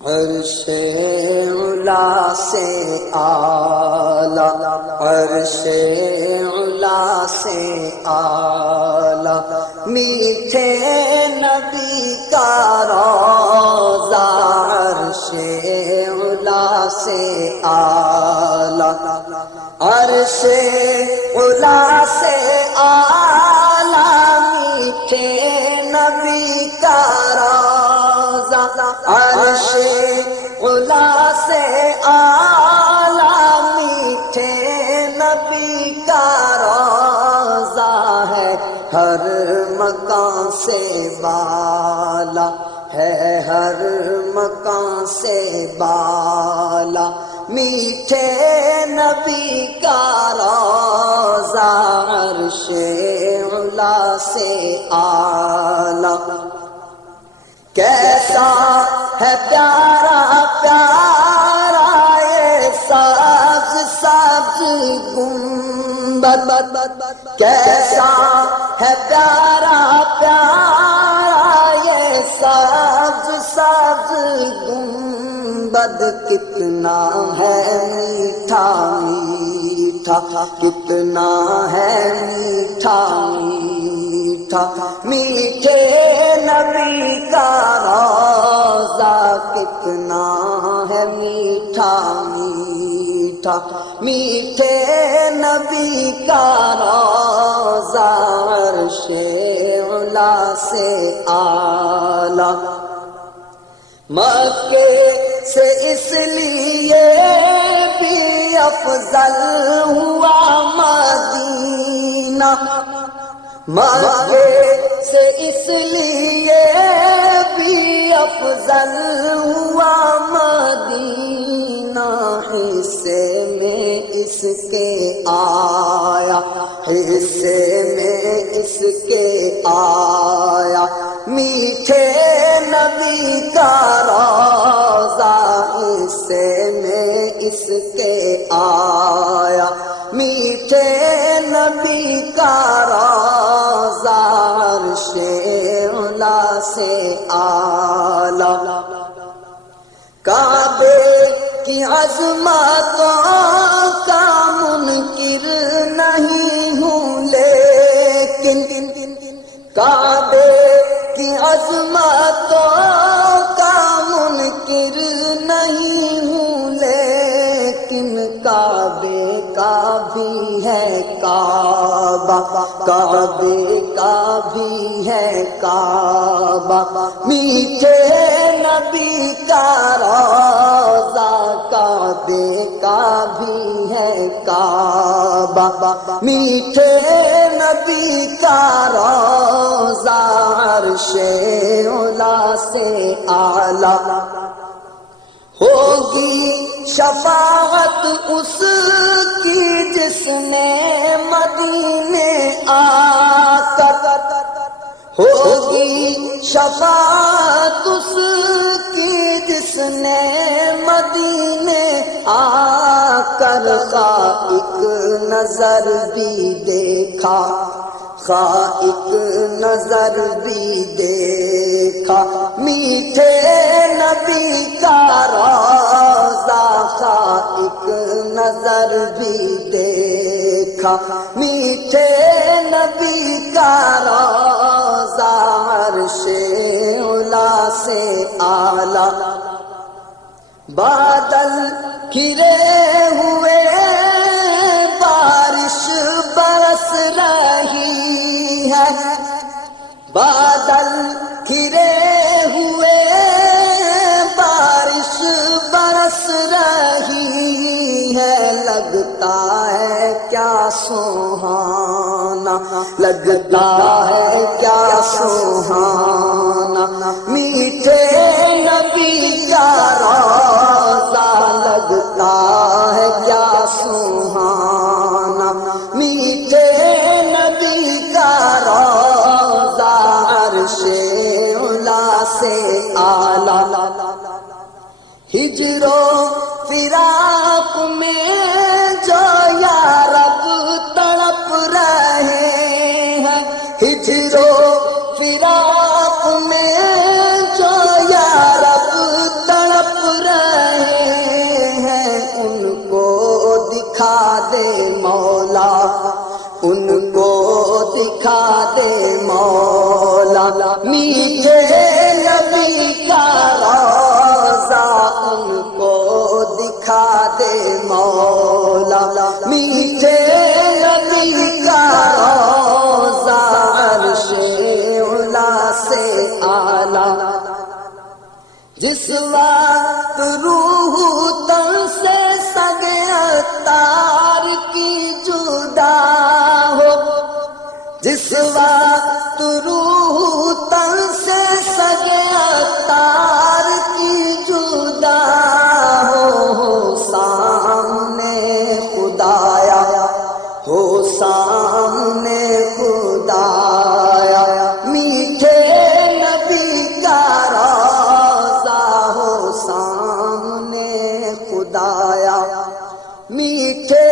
عرش علا سے اعلیٰ، عرش علا سے اعلیٰ، میٹھے نبی کا روضہ، عرش علا سے اعلیٰ، عرش علا سے اعلیٰ، میٹھے نبی کا روضہ، عرش علا سے اعلیٰ، میٹھے نبی کا روضہ ہے، ہر مکان سے بالا ہے، ہر مکان سے بالا، میٹھے نبی کا روضہ، عرش علا سے اعلیٰ، کیسا ہے پیارا پیارا یہ سبز سبز گنبد، کیسا ہے پیارا پیارا یہ سبز سبز گنبد، کتنا ہے میٹھا میٹھا، کتنا ہے میٹھا میٹھا، میٹھے نبی کا روضہ، کتنا ہے میٹھا میٹھا، میٹھے نبی کا روضہ، عرش علا سے اعلیٰ، مکے سے اس لیے بھی افضل ہوا مدینہ، مکے سے اس لیے بھی افضل ہوا مدینہ، حصے میں اس کے آیا، حصے میں اس کے آیا، میٹھے نبی کا روضہ، حصے میں اس کے آیا، میٹھے نبی کا روضہ، عرش علا سے اعلیٰ، کعبے کی عظمتوں کا منکر نہیں ہوں، لیکن کعبے کی عظمتوں کا منکر نہیں ہوں، لیکن کعبے کا بھی ہے کعبہ، کعبے کا بھی ہے کعبہ، میٹھے نبی کا روضہ، کعبے کا بھی ہے کعبہ، میٹھے نبی کا روضہ، عرش علا سے اعلیٰ، ہوگی شفاعت اس کی جس نے مدینے آ کر، ہوگی شفاعت اس کی جس نے مدینے آ کر، خائک نظر بھی دیکھا، خائک نظر بھی دیکھا، میٹھے نبی کا روضہ، خائک نظر بھی دیکھا، میٹھے نبی کا روضہ، عرش علا سے اعلیٰ، بادل گھرے ہوئے بارش برس رہی ہے، بادل گھرے ہوئے بارش برس رہی ہے، لگتا ہے کیا سہانا، لگتا ہے کیا سہانا، میٹھے نبی کا روضہ، لگتا ہے کیا سہانا، میٹھے نبی کا روضہ، عرش علا سے اعلیٰ، ہجر و فراق میں جو یارب تڑپ رہے ہیں، ہجر و فراق میں جو یارب تڑپ جس وقت روح تن سے سگے اتار کی جدا ہو، جس وقت روح تن سے سگے اتار کی جدا ہو، سامنے خدایا، ہو سامنے خدایا، میٹھے نبی کا روضہ ہو سامنے خدایا، میٹھے